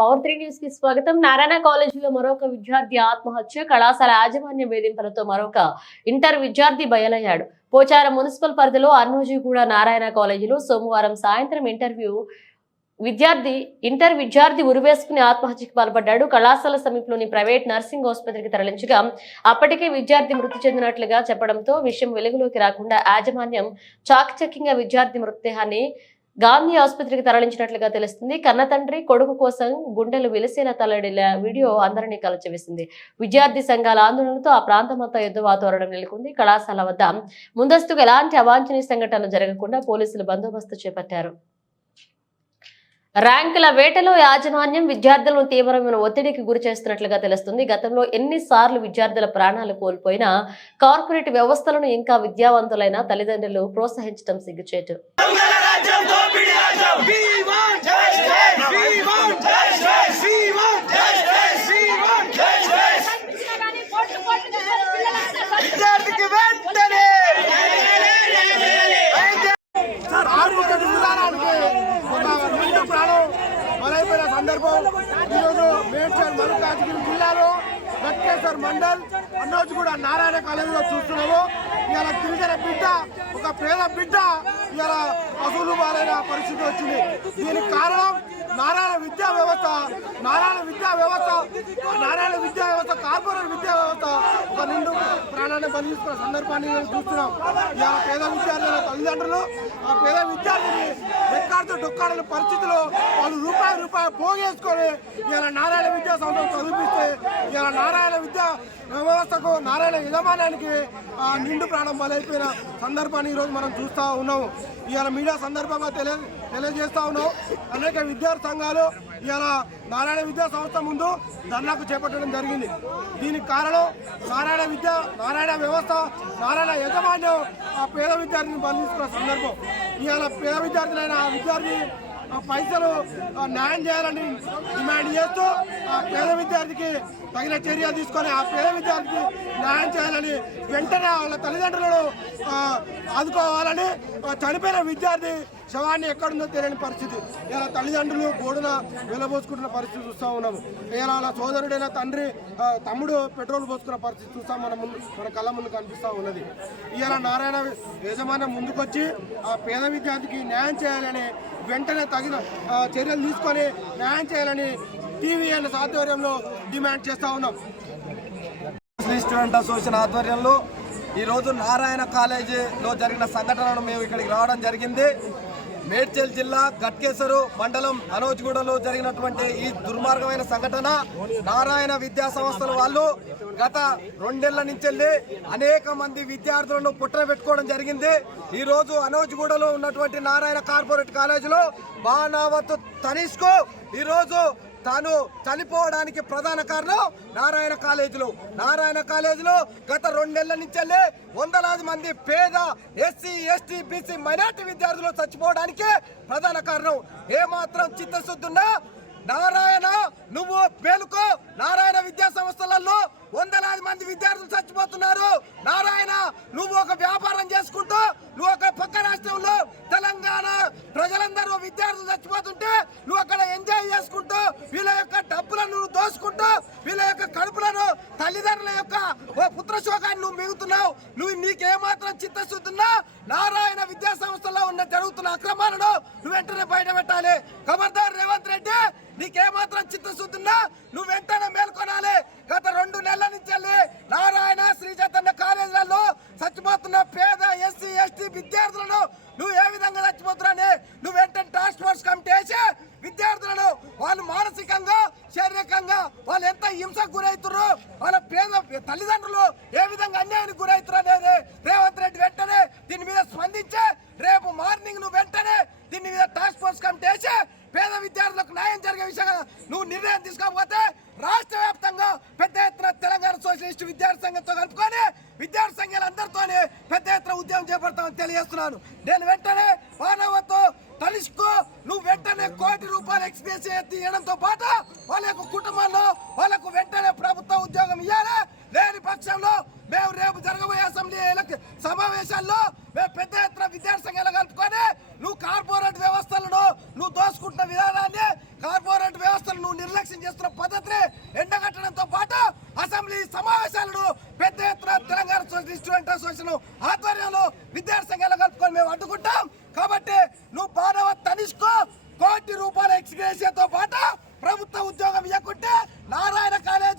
Power three న్యూస్కి స్వాగతం. నారాయణ కాలేజీలో మరొక విద్యార్థి ఆత్మహత్య. కళాశాల యాజమాన్య వేధింపులతో మరొక ఇంటర్ విద్యార్థి బయలయ్యాడు. పోచారం మున్సిపల్ పరిధిలో అన్నోజీగూడ నారాయణ కాలేజీలో సోమవారం సాయంత్రం ఇంటర్వ్యూ విద్యార్థి ఇంటర్ విద్యార్థి ఉరివేసుకుని ఆత్మహత్యకు పాల్పడ్డాడు. కళాశాల సమీపంలోని ప్రైవేట్ నర్సింగ్ ఆసుపత్రికి తరలించగా అప్పటికే విద్యార్థి మృతి చెందినట్లుగా చెప్పడంతో విషయం వెలుగులోకి రాకుండా యాజమాన్యం చాకచక్యంగా విద్యార్థి మృతదేహాన్ని గాంధీ ఆసుపత్రికి తరలించినట్లుగా తెలుస్తుంది. కన్న తండ్రి కొడుకు కోసం గుండెలు విలసేలా తల్లడిల వీడియో అందరినీ కలచివేసింది. విద్యార్థి సంఘాల ఆందోళనతో ఆ ప్రాంతమంతా యుద్ధ వాతావరణం నెలకొంది. కళాశాల వద్ద ముందస్తుగా ఎలాంటి అవాంఛనీయ సంఘటనలు జరగకుండా పోలీసులు బందోబస్తు చేపట్టారు. ర్యాంకుల వేటలో యాజమాన్యం విద్యార్థులను తీవ్రమైన ఒత్తిడికి గురి చేస్తున్నట్లుగా తెలుస్తుంది. గతంలో ఎన్నిసార్లు విద్యార్థుల ప్రాణాలు కోల్పోయినా కార్పొరేట్ వ్యవస్థలను ఇంకా విద్యావంతులైన తల్లిదండ్రులు ప్రోత్సహించడం సిగ్గుచేటు. సందర్భం. ఈరోజు మేడ్చల్ జిల్లాలో మండల్ అన్నోజు కూడా నారాయణ కాలేజీలో చూస్తున్నాము. ఇలా గిరిజన బిడ్డ ఒక పేద బిడ్డ ఇలా అసలు బాలైన పరిస్థితి వచ్చింది. దీనికి కారణం నారాయణ విద్యా వ్యవస్థ నారాయణ విద్యా వ్యవస్థ నారాయణ విద్యా వ్యవస్థ కార్పొరేట్ విద్యా వ్యవస్థ. ఒక నిండు ప్రాణాన్ని బంధిస్తున్న సందర్భాన్ని చూస్తున్నాం. ఇలా పేద విద్యార్థుల తల్లిదండ్రులు ఆ పేద విద్యార్థిని ఎక్కడితో డొక్కాడని పరిస్థితులు వాళ్ళు రూపాయి రూపాయి పోగేసుకొని ఇలా నారాయణ విద్యా సంస్థ చదివిస్తే ఇలా నారాయణ విద్యా వ్యవస్థకు నారాయణ యజమానానికి ఆ నిండు ప్రాణం బలైపోయిన సందర్భాన్ని ఈరోజు మనం చూస్తూ ఉన్నాము. ఇవాళ మీడియా సందర్భంగా తెలియదు తెలియజేస్తా ఉన్నాం. అనేక విద్యార్థి సంఘాలు ఇలా నారాయణ విద్యా సంస్థ ముందు ధర్నాకు చేపట్టడం జరిగింది. దీనికి కారణం నారాయణ విద్య నారాయణ వ్యవస్థ నారాయణ యజమాన్యం ఆ పేద విద్యార్థిని బలిస్తున్న సందర్భం. ఇవాళ పేద విద్యార్థులైన ఆ విద్యార్థి ఆ పైసలు న్యాయం చేయాలని డిమాండ్ చేస్తూ పేద విద్యార్థికి తగిన చర్య తీసుకొని ఆ పేద విద్యార్థికి న్యాయం చేయాలని వెంటనే వాళ్ళ తల్లిదండ్రులను ఆదుకోవాలని చనిపోయిన విద్యార్థి శవాన్ని ఎక్కడుందో తెలియని పరిస్థితి. ఇలా తల్లిదండ్రులు గోడున వెలబోసుకుంటున్న పరిస్థితి చూస్తూ ఉన్నాము. ఇలా వాళ్ళ సోదరుడైన తండ్రి తమ్ముడు పెట్రోల్ పోసుకున్న పరిస్థితి చూస్తాం మన ముందు మన కళ్ళ ముందు కనిపిస్తూ ఉన్నది. ఇలా నారాయణ యజమాన్యం ముందుకొచ్చి ఆ పేద విద్యార్థికి న్యాయం చేయాలని వెంటనే తగిన చర్యలు తీసుకొని న్యాయం చేయాలని టీవీఎన్ ఆధ్వర్యంలో డిమాండ్ చేస్తా ఉన్నాం. స్టూడెంట్ అసోసియేషన్ ఆధ్వర్యంలో ఈరోజు నారాయణ కాలేజీలో జరిగిన సంఘటనను మేము ఇక్కడికి రావడం జరిగింది. మేడ్చల్ జిల్లా గట్కేసరు మండలం అనోజ్గూడలో జరిగినటువంటి ఈ దుర్మార్గమైన సంఘటన నారాయణ విద్యా సంస్థల వాళ్ళు గత రెండేళ్ళ నుంచి వెళ్ళి అనేక మంది విద్యార్థులను పుట్ట పెట్టుకోవడం జరిగింది. ఈరోజు అనోజ్గూడలో ఉన్నటువంటి నారాయణ కార్పొరేట్ కాలేజీలో బానావత్ తనీష్కు ఈరోజు తాను చనిపోవడానికి ప్రధాన కారణం నారాయణ కాలేజీలో. నారాయణ కాలేజీలో గత రెండేళ్ళ నుంచి వందలాది మంది పేద ఎస్సీ ఎస్టీ బీసీ మైనార్టీ విద్యార్థులు చచ్చిపోవడానికి ప్రధాన కారణం. ఏమాత్రం చిత్తశుద్ధున్నా నారాయణ నువ్వు పేలుకో. నారాయణ విద్యా సంస్థలలో వందలాది మంది విద్యార్థులు చచ్చిపోతున్నారు. నారాయణ నువ్వు ఒక వ్యాపారం చేసుకుంటూ నువ్వు ఒక పక్క రాష్ట్రంలో తెలంగాణ ప్రజలందరూ విద్యార్థులు చచ్చిపోతుంటే నువ్వు అక్కడ ఎంజాయ్ చేసుకుంటూ వీళ్ళ యొక్క డబ్బులను నువ్వు దోసుకుంటూ వీళ్ళ యొక్క కడుపులను తల్లిదండ్రుల యొక్క ఓ పుత్ర శోకాన్ని నువ్వు మిగుతున్నావు. నువ్వు నీకేమాత్రం చిత్తశుద్ధున్నా నారాయణ విద్యా సంస్థలో ఉన్న జరుగుతున్న అక్రమాలను నువ్వు వెంటనే బయట పెట్టాలి. ఖబర్దార్ రేవంత్ రెడ్డి నీకేమాత్రం చిత్తశుద్ధున్నా నువ్వు వెంటనే మేల్కొనాలి. గత రెండు నెలల నుంచి మానసికంగా శారీరకంగా వాళ్ళు ఎంత హింసకు గురవుతున్నారు వాళ్ళ పేద తల్లిదండ్రులు ఏ విధంగా అన్యాయానికి గురవుతున్నారు అనేది రేవంత్ రెడ్డి వెంటనే దీని మీద స్పందించే రేపు మార్నింగ్ నువ్వు వెంటనే దీని మీద టాస్క్ ఫోర్స్ కమిటీ వేసి పేద విద్యార్థులకు న్యాయం జరిగే విషయంగా నువ్వు నిర్ణయం తీసుకోకపోతే రాష్ట్ర వ్యాప్తంగా పెద్ద ఎత్తున తెలంగాణ సోషలిస్ట్ విద్యార్థి సంఘంతో కలుపుకొని విద్యార్థి సంఘాలందరితోనే పెద్ద ఎత్తున ఉద్యమం చేపడతామని తెలియజేస్తున్నాను. నేను వెంటనే మానవతో తలుసుకో నువ్వు వెంటనే కోటి రూపాయలు ఎక్స్ప్రెస్ తీయడంతో పాటు వాళ్ళ యొక్క కుటుంబంలో వాళ్ళకు వెంటనే ప్రభుత్వ ఉద్యోగం ఇవ్వాలి లేని పక్షంలో మేము రేపు జరగబోయే అసెంబ్లీ సమావేశాల్లో మేము పెద్ద ఎత్తున విద్యార్థి సంఘాలు కలుపుకొని నువ్వు కార్పొరేట్ వ్యవస్థలను నువ్వు దోసుకుంటున్న విధానాన్ని కార్పొరేట్ వ్యవస్థలు నువ్వు నిర్లక్ష్యం చేస్తున్న పద్ధతిని ఎండగట్టడంతో పాటు అసెంబ్లీ సమావేశాలను పెద్ద ఎత్తున తెలంగాణ స్టూడెంట్ అసోసియేషన్ ఆధ్వర్యంలో విద్యార్థి సంఘాలు కలుపుకొని మేము అడ్డుకుంటాం. కాబట్టి నువ్వు పాడవ తనిష్కో కోటి రూపాయల ఎక్స్గ్రేషన్తో పాటు ప్రభుత్వ ఉద్యోగం ఇవ్వకుంటే నారాయణ కాలే